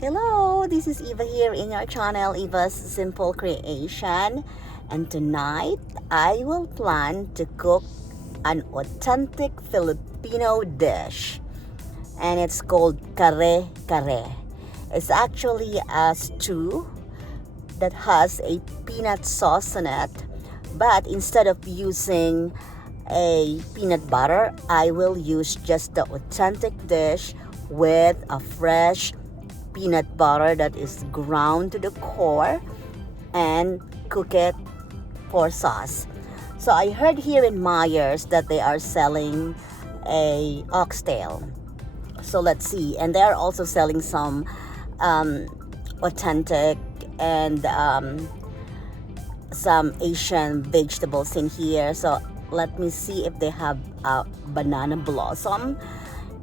Hello, this is Eva here in your channel, Eva's Simple Creation. And tonight, I will plan to cook an authentic Filipino dish. And it's called Kare Kare. It's actually a stew that has a peanut sauce in it. But instead of using a peanut butter, I will use just the authentic dish with a fresh peanut butter that is ground to the core and cook it for sauce. So I heard here in Myers that they are selling a oxtail. So let's see. And they are also selling some authentic and some Asian vegetables in here. So let me see if they have a banana blossom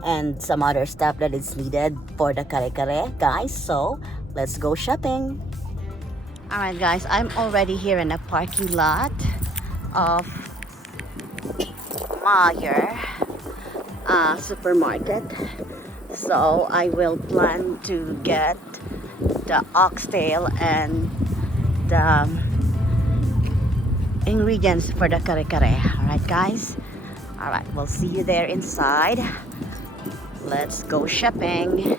and some other stuff that is needed for the kare kare, guys. So let's go shopping. All right, guys, I'm already here in a parking lot of Meyer supermarket. So I will plan to get the oxtail and the ingredients for the kare kare. All right, guys. All right, we'll see you there inside. Let's go shopping.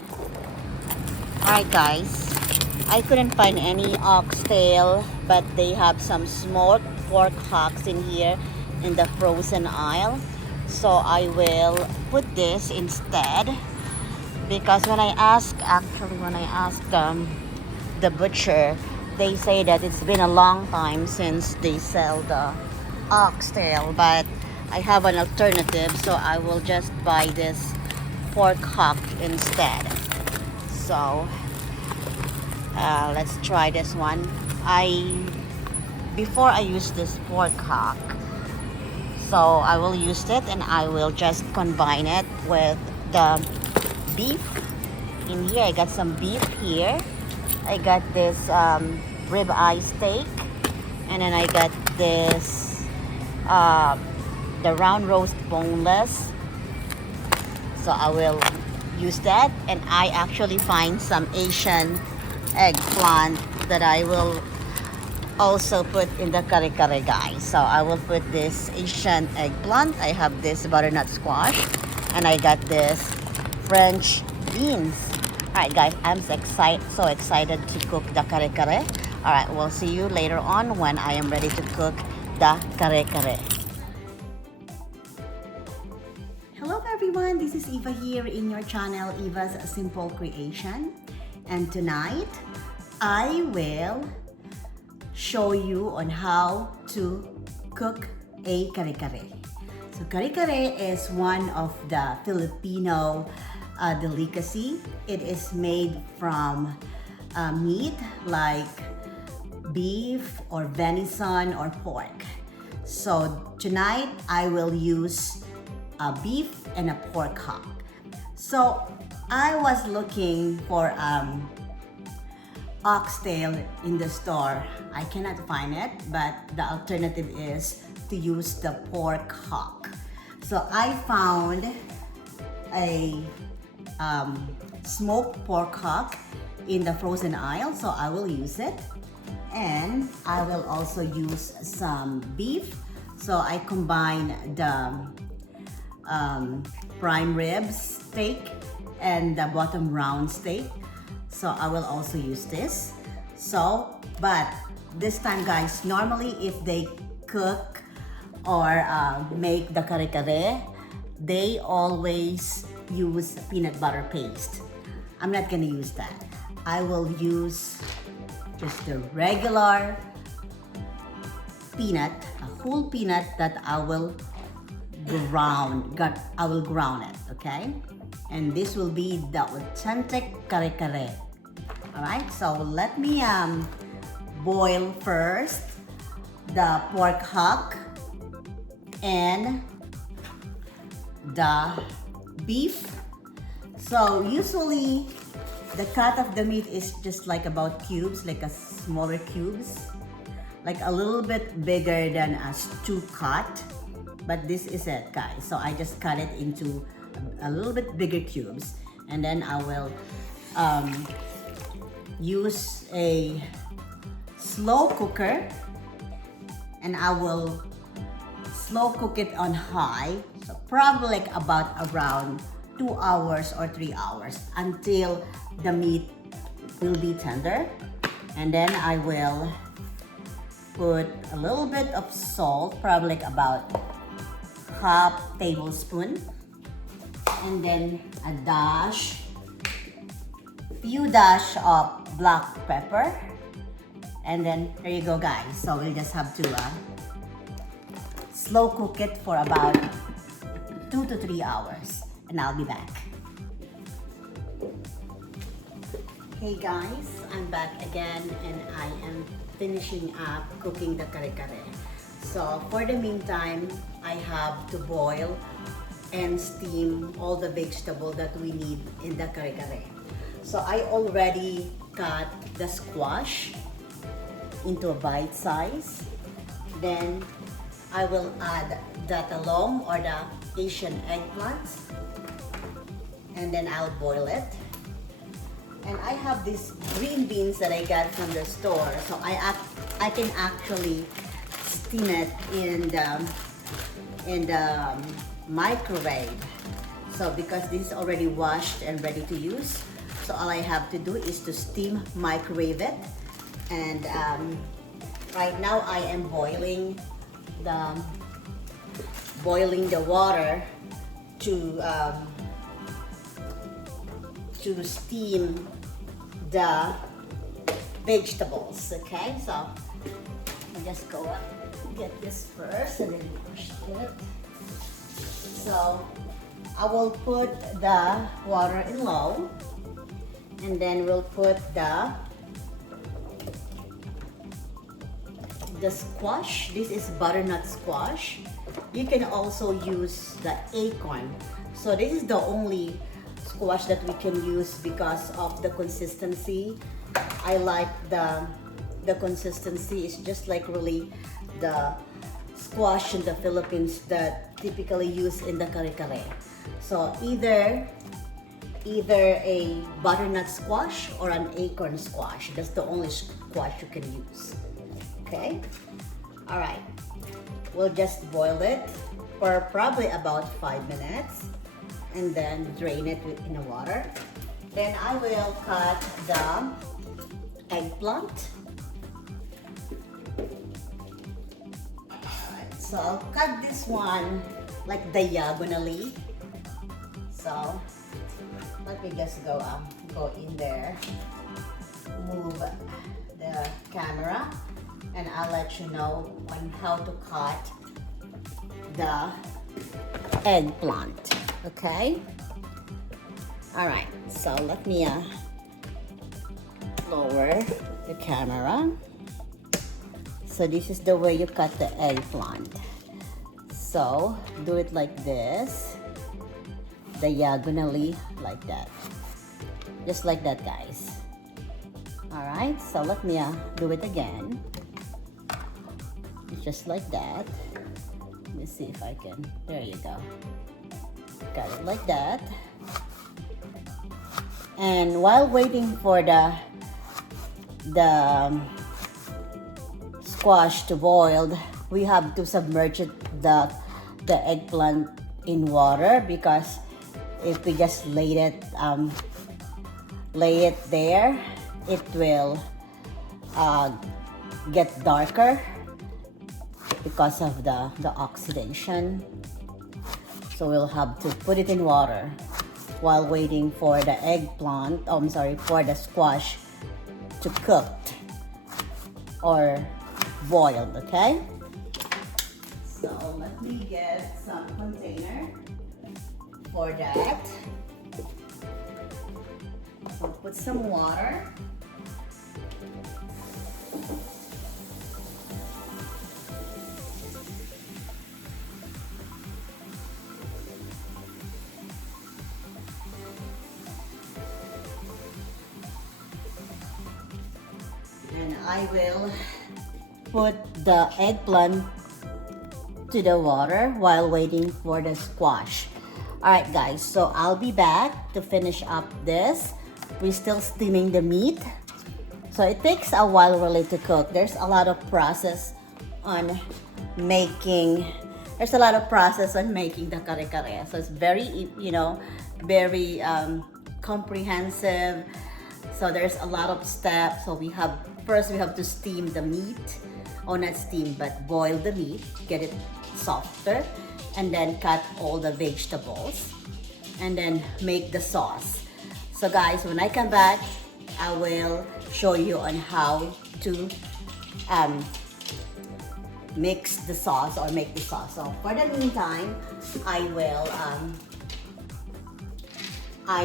Alright, guys, I couldn't find any oxtail, but they have some smoked pork hocks in here in the frozen aisle. So I will put this instead, because when I asked the butcher, they say that it's been a long time since they sell the oxtail, but I have an alternative, so I will just buy this pork hock instead. So let's try this one. Before I use this pork hock, so I will use it and I will just combine it with the beef. In here I got some beef here. I got this rib eye steak, and then I got this the round roast boneless. So I will use that, and I actually find some Asian eggplant that I will also put in the kare kare, guys. So I will put this Asian eggplant. I have this butternut squash, and I got this French beans. Alright, guys, I'm so excited to cook the kare kare. Alright, we'll see you later on when I am ready to cook the kare kare. Hello everyone, this is Eva here in your channel, Eva's Simple Creation. And tonight, I will show you on how to cook a kare kare. So kare kare is one of the Filipino delicacy. It is made from meat like beef or venison or pork. So tonight, I will use a beef and a pork hock. So I was looking for oxtail in the store. I cannot find it, but the alternative is to use the pork hock. So I found a smoked pork hock in the frozen aisle, so I will use it. And I will also use some beef. So I combine the prime rib steak and the bottom round steak. So I will also use this. So, but this time, guys, normally if they cook or make the kare kare, they always use peanut butter paste. I'm not gonna use that. I will use just the regular peanut, a whole peanut that I will ground it, okay? And this will be the authentic kare kare. All right, so let me boil first the pork hock and the beef. So usually the cut of the meat is just like about cubes, like a smaller cubes, like a little bit bigger than a stew cut. But this is it, guys. So I just cut it into a little bit bigger cubes, and then I will use a slow cooker, and I will slow cook it on high, so probably like about around 2 hours or 3 hours until the meat will be tender. And then I will put a little bit of salt, probably like about half tablespoon, and then a few dash of black pepper, and then there you go, guys. So we'll just have to slow cook it for about 2 to 3 hours, and I'll be back. Hey guys, I'm back again, and I am finishing up cooking the kare-kare. So for the meantime, I have to boil and steam all the vegetable that we need in the kare-kare. So I already cut the squash into a bite size. Then I will add the talong or the Asian eggplants, and then I'll boil it. And I have these green beans that I got from the store, so I can actually steam it in the microwave. So because this is already washed and ready to use, so all I have to do is to steam microwave it. And right now I am boiling the water to steam the vegetables. Okay, so I'll just go up, get this first, and then push it. So I will put the water in low, and then we'll put the squash. This is butternut squash. You can also use the acorn. So this is the only squash that we can use because of the consistency. I like the consistency. It's just like really the squash in the Philippines that typically used in the kare-kare. So either a butternut squash or an acorn squash. That's the only squash you can use. Okay? All right. We'll just boil it for probably about 5 minutes, and then drain it in the water. Then I will cut the eggplant. Alright, so I'll cut this one like diagonally. So let me just go in there, move the camera, and I'll let you know on how to cut the eggplant. Okay? Alright, so let me lower the camera. So this is the way you cut the eggplant. So do it like this, diagonally like that. Just like that, guys. Alright, so let me do it again. It's just like that. Let me see if I can. There you go. Got it like that. And while waiting for the squash to boil, we have to submerge the eggplant in water, because if we just lay it there, it will get darker because of the oxidation. So we'll have to put it in water while waiting for the eggplant, for the squash to cook or boiled, okay? So let me get some container for that. So put some water. And I will put the eggplant to the water while waiting for the squash. Alright guys, so I'll be back to finish up this. We're still steaming the meat. So it takes a while really to cook. There's a lot of process on making. There's a lot of process on making the kare-kare. So it's very, very comprehensive. So there's a lot of steps. So first we have to steam the meat. Oh, not steam, but boil the meat, get it softer, and then cut all the vegetables, and then make the sauce. So guys, when I come back, I will show you on how to mix the sauce or make the sauce. So for the meantime, I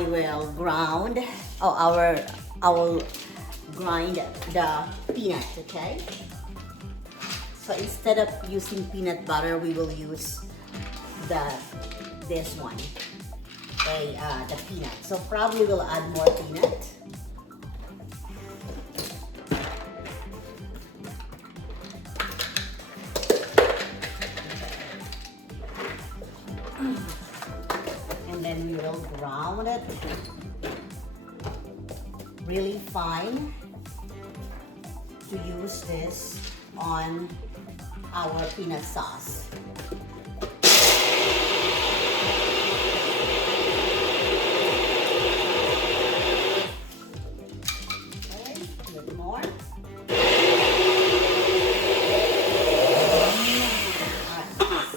will grind. I will grind the peanut. Okay. So instead of using peanut butter, we will use this one, the peanut. So probably we'll add more peanut. And then we will ground it really fine to use this on our peanut sauce. Okay, a bit more. Alright,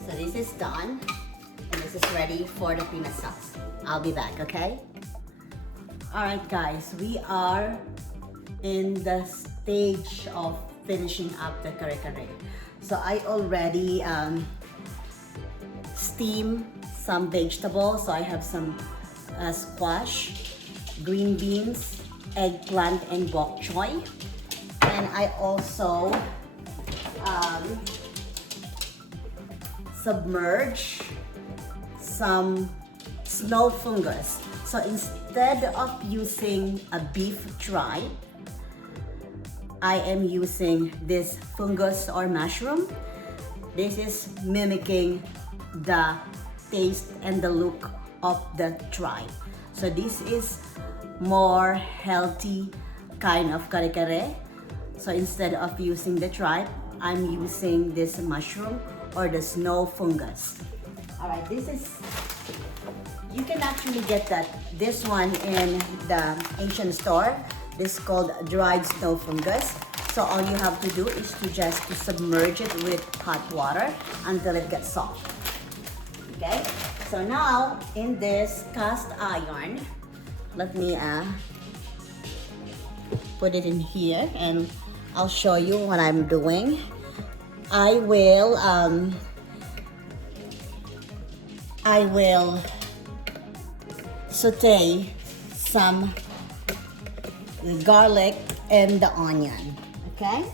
so this is done, and this is ready for the peanut sauce. I'll be back, okay? Alright guys, we are in the stage of finishing up the kare-kare. So I already steam some vegetables. So I have some squash, green beans, eggplant, and bok choy. And I also submerge some snow fungus. So instead of using a beef tripe, I am using this fungus or mushroom. This is mimicking the taste and the look of the tripe. So this is more healthy kind of kare-kare. So instead of using the tripe, I'm using this mushroom or the snow fungus. All right, you can actually get this one in the Asian store. This is called dried snow fungus. So all you have to do is to submerge it with hot water until it gets soft. Okay? So now in this cast iron, let me put it in here and I'll show you what I'm doing. I will saute some garlic and the onion. Okay,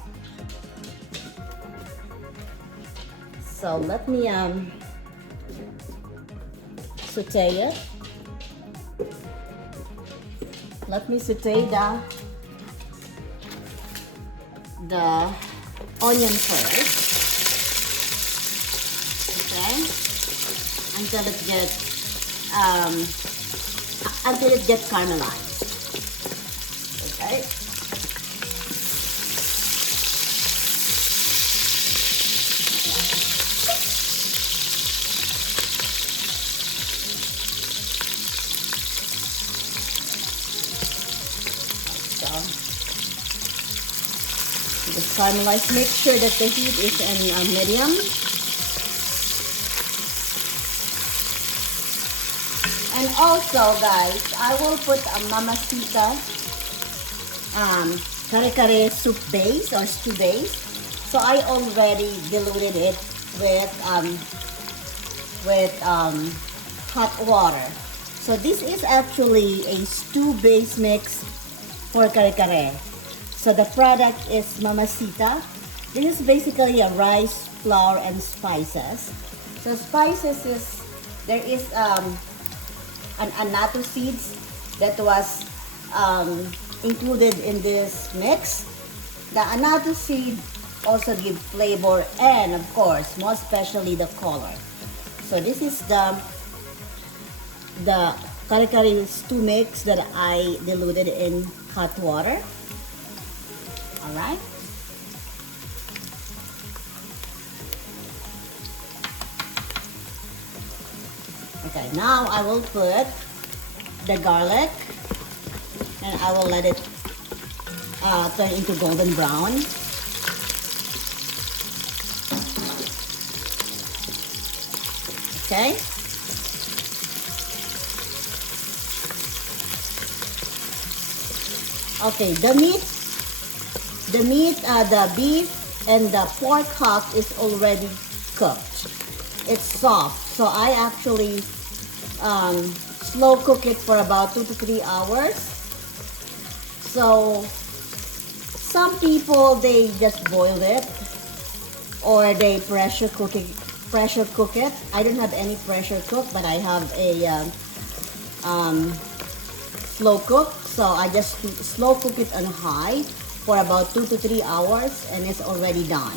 so let me saute it. Let me saute the onion first. Okay, until it gets caramelized. Okay. Just caramelize. Make sure that the heat is in medium. And also, guys, I will put a mamacita kare-kare soup base or stew base. So I already diluted it with hot water. So this is actually a stew base mix for kare-kare. So the product is mamacita. This is basically a rice, flour, and spices. So spices there is an annatto seeds that was included in this mix. The annatto seed also give flavor and of course, most especially the color. So this is the kare-kare stew mix that I diluted in hot water. All right. Okay, now I will put the garlic and I will let it turn into golden brown. Okay. Okay, the beef and the pork hock is already cooked. It's soft, so I actually slow cook it for about 2 to 3 hours. So some people, they just boil it or they pressure cook it. I don't have any pressure cook, but I have a slow cook. So I just slow cook it on high for about 2 to 3 hours and it's already done.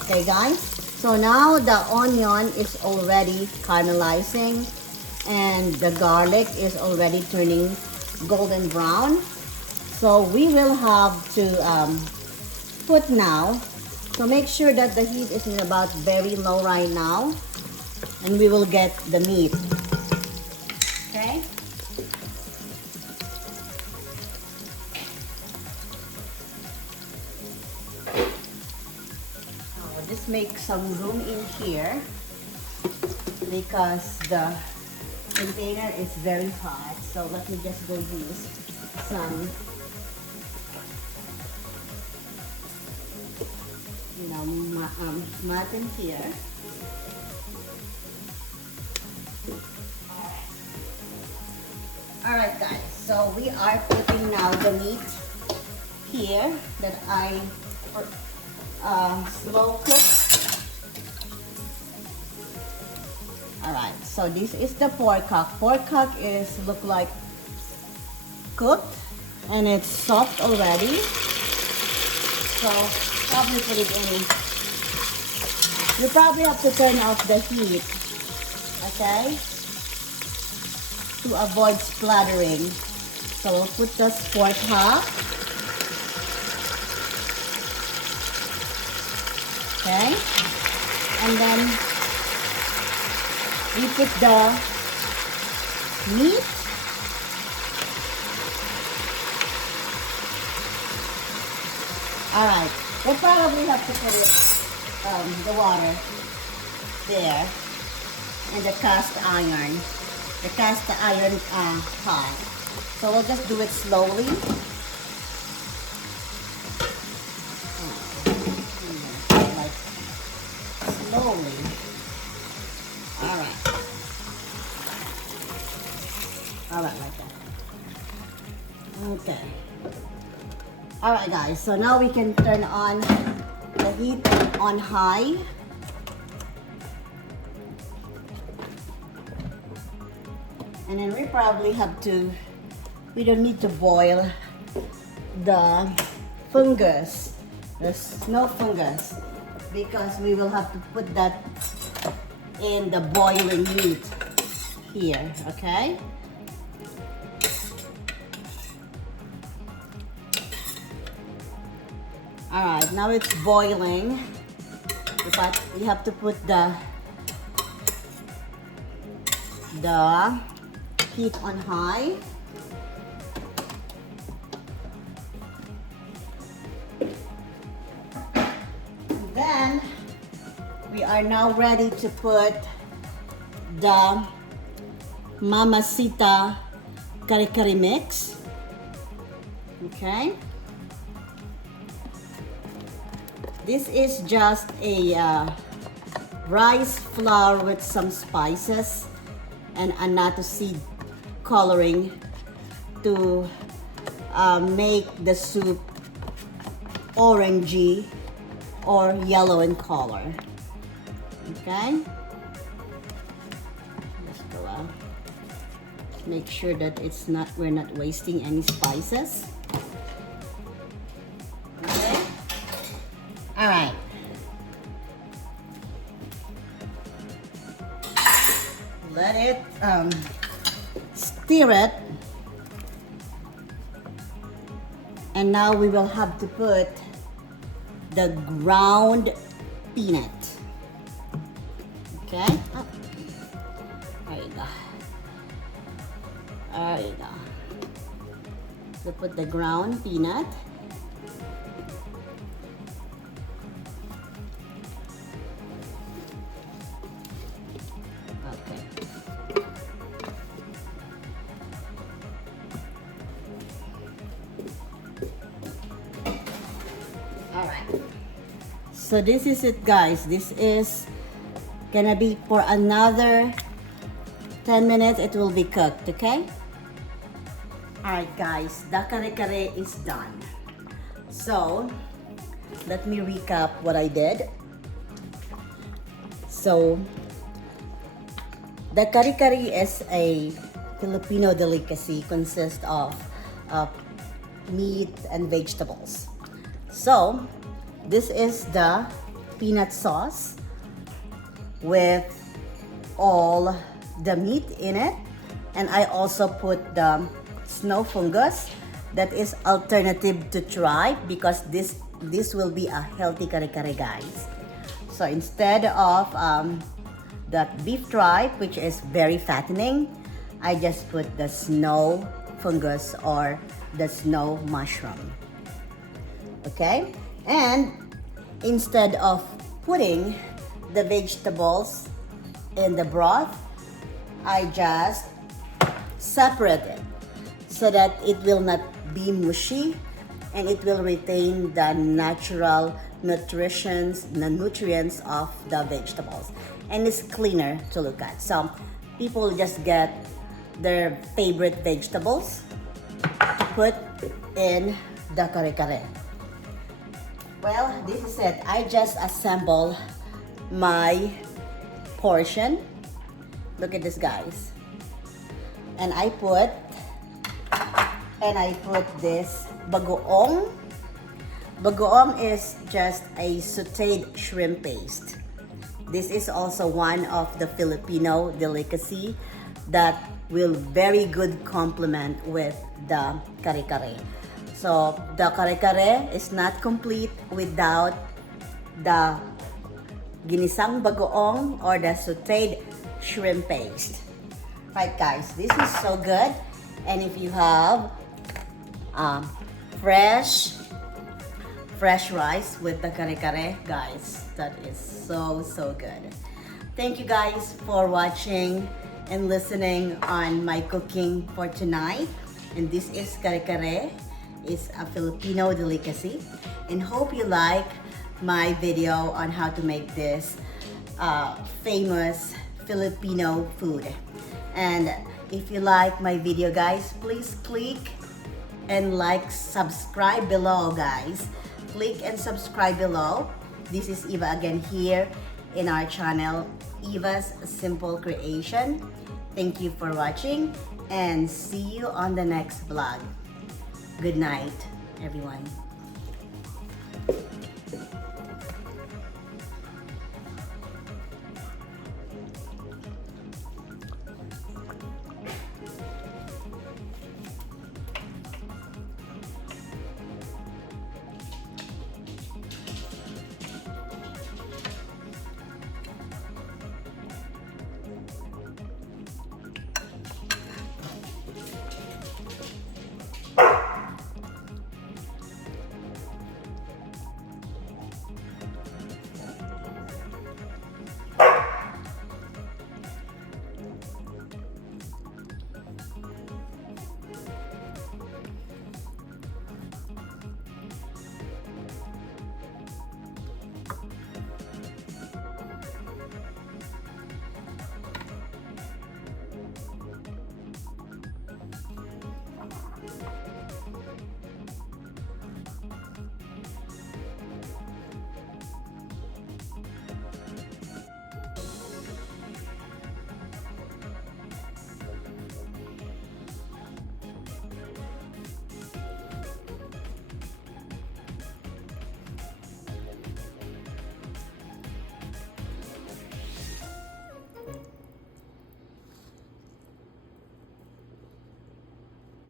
Okay guys, so now the onion is already caramelizing and the garlic is already turning golden brown. So we will have to put now, so make sure that the heat is in about very low right now and we will get the meat. Okay. Just make some room in here because the container is very hot. So let me just go use some, mat in here. All right guys, so we are putting now the meat here that I slow cook. All right, so this is the pork hock. Pork hock is look like cooked and it's soft already. So probably put it in. You probably have to turn off the heat, okay, to avoid splattering. So we'll put the pork hock. Okay, and then we put the meat. All right, we'll probably have to put it, the water there, and the cast iron pot. So we'll just do it slowly. Slowly. All right, like that. Okay. All right, guys. So now we can turn on the heat on high. And then we probably have to. We don't need to boil the fungus, the snow fungus, because we will have to put that in the boiling meat here, okay? All right, now it's boiling, but we have to put the heat on high. Then we are now ready to put the Mamacita Kare mix. Okay. This is just a rice flour with some spices and annatto seed coloring to make the soup orangey or yellow in color. Okay, just go out. Make sure that we're not wasting any spices. Okay. All right. Let it stir it, And now we will have to put the ground peanut. Okay? Oh. There you go. There you go. So put the ground peanut. Okay. Alright. So this is it, guys. This is gonna be for another 10 minutes. It will be cooked, okay? Alright, guys. The kare-kare is done. So, let me recap what I did. So, the kare-kare is a Filipino delicacy, consists of meat and vegetables. So, this is the peanut sauce with all the meat in it. And I also put the snow fungus that is alternative to tripe, because this will be a healthy kare-kare, guys. So instead of that beef tripe, which is very fattening, I just put the snow fungus or the snow mushroom. Okay? And instead of putting the vegetables in the broth, I just separate it so that it will not be mushy and it will retain the natural nutrients of the vegetables, and it's cleaner to look at. So people just get their favorite vegetables to put in the kare-kare. Well, this is it. I just assemble my portion. Look at this, guys. And I put this bagoong. Bagoong is just a sauteed shrimp paste. This is also one of the Filipino delicacy that will very good complement with the kare-kare. So the kare-kare is not complete without the ginisang bagoong or the sauteed shrimp paste. Right, guys, this is so good. And if you have fresh rice with the kare-kare, guys, that is so good. Thank you, guys, for watching and listening on my cooking for tonight. And this is kare-kare. It's a Filipino delicacy, and hope you like my video on how to make this famous Filipino food. And if you like my video, guys, please click and subscribe below, guys. Click and subscribe below. This is Eva again here in our channel, Eva's Simple Creation. Thank you for watching and see you on the next vlog. Good night, everyone.